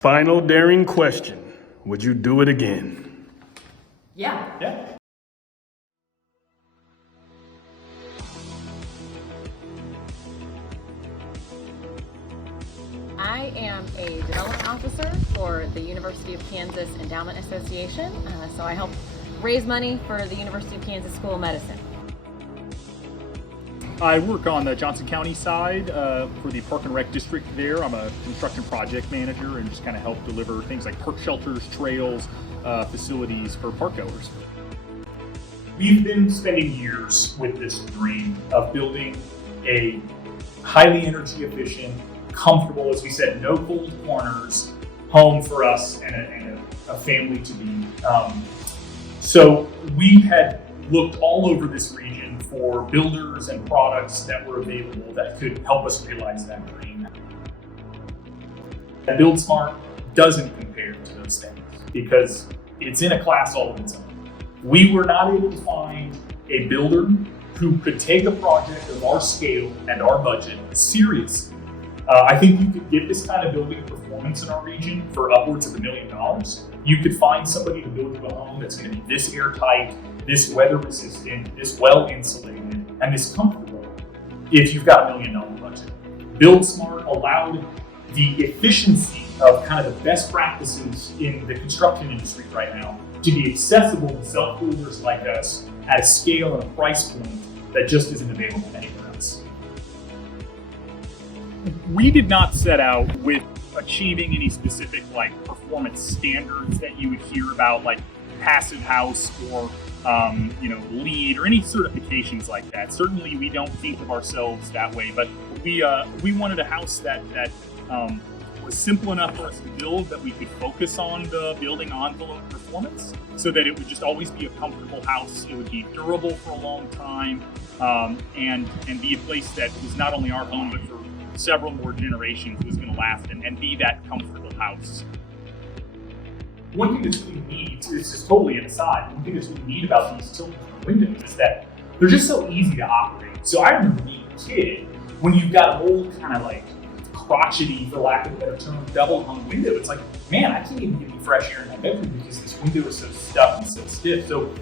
Final daring question. Would you do it again? Yeah. Yeah. I am a development officer for the University of Kansas Endowment Association, so I help raise money for the University of Kansas School of Medicine. I work on the Johnson County side for the Park and Rec district there. I'm a construction project manager and just kind of help deliver things like park shelters, trails, facilities for park goers. We've been spending years with this dream of building a highly energy efficient, comfortable, as we said, no cold corners home for us and a family to be. So we had looked all over this region for builders and products that were available that could help us realize that dream. Build Smart doesn't compare to those things because it's in a class all of its own. We were not able to find a builder who could take a project of our scale and our budget seriously. I think you could get this kind of building performance in our region for upwards of $1 million. You could find somebody to build you a home that's going to be this airtight, this weather resistant, this well insulated, and this comfortable if you've got $1 million budget. Build Smart allowed the efficiency of kind of the best practices in the construction industry right now to be accessible to self-builders like us at a scale and a price point that just isn't available anywhere else. We did not set out with achieving any specific performance standards that you would hear about, like Passive House or LEED or any certifications like that. Certainly, we don't think of ourselves that way, but we wanted a house that was simple enough for us to build that we could focus on the building envelope performance, so that it would just always be a comfortable house. It would be durable for a long time, and be a place that was not only our home, but for several more generations was going to last and be that comfortable house. One thing that's really neat, this is totally an aside, one thing that's really neat about these tilt windows is that they're just so easy to operate. So I remember being a kid, when you've got an old kind of crotchety, for lack of a better term, double hung window, it's like, man, I can't even get any fresh air in my bedroom because this window is so stuck and so stiff. So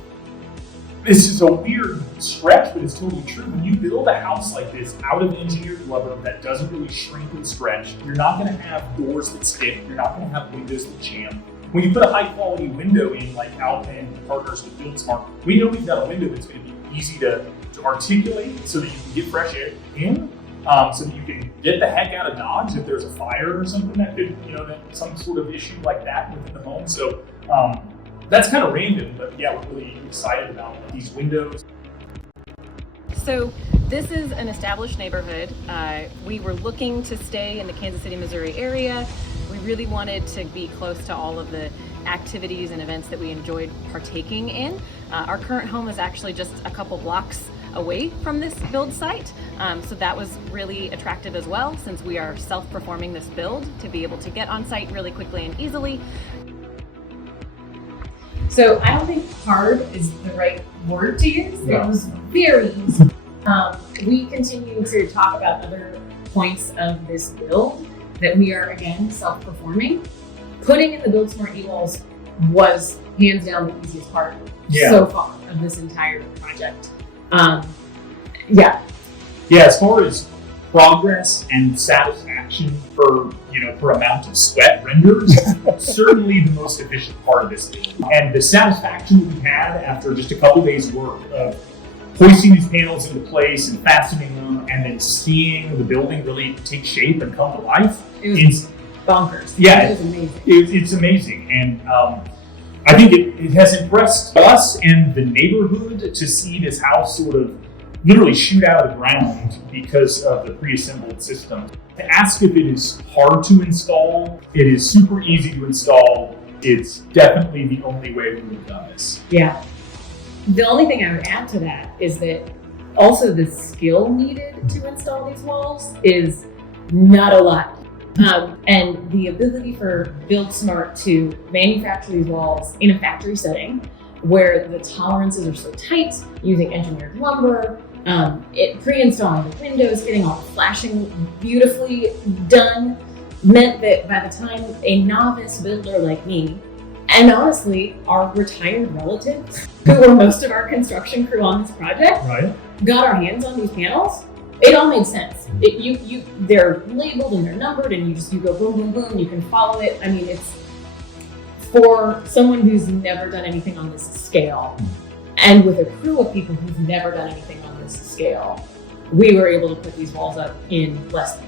this is a weird stretch, but it's totally true. When you build a house like this out of engineered rubber that doesn't really shrink and stretch, you're not going to have doors that stick, you're not going to have windows that jam. When you put a high quality window in, like Alpen partners with Build Smart, we know we've got a window that's going to be easy to articulate so that you can get fresh air in, so that you can get the heck out of Dodge if there's a fire or something that could, some sort of issue like that within the home. So that's kind of random, but yeah, we're really excited about these windows. So this is an established neighborhood. We were looking to stay in the Kansas City, Missouri area. We really wanted to be close to all of the activities and events that we enjoyed partaking in. Our current home is actually just a couple blocks away from this build site. So that was really attractive as well, since we are self-performing this build to be able to get on site really quickly and easily. So I don't think hard is the right word to use. Yeah. It was very easy. We continue to talk about other points of this build that we are, again, self-performing. Putting in the Build Smart E-walls was hands down the easiest part so far of this entire project. Yeah, as far as progress and satisfaction per amount of sweat renders, certainly the most efficient part of this thing. And the satisfaction we had after just a couple days work of hoisting these panels into place and fastening them and then seeing the building really take shape and come to life. It was bonkers. Yeah, it was amazing. It's amazing. And I think it has impressed us and the neighborhood to see this house sort of literally shoot out of the ground because of the pre-assembled system. To ask if it is hard to install, it is super easy to install. It's definitely the only way we would have done this. Yeah. The only thing I would add to that is that also the skill needed to install these walls is not a lot. And the ability for Build Smart to manufacture these walls in a factory setting where the tolerances are so tight, using engineered lumber, pre-installing the windows, getting all the flashing beautifully done, meant that by the time a novice builder like me, and honestly, our retired relatives, who were most of our construction crew on this project, Right. got our hands on these panels, it all made sense. They're labeled and they're numbered, and you go boom, boom, boom, you can follow it. I mean, it's for someone who's never done anything on this scale, and with a crew of people who've never done anything on this scale, we were able to put these walls up in less than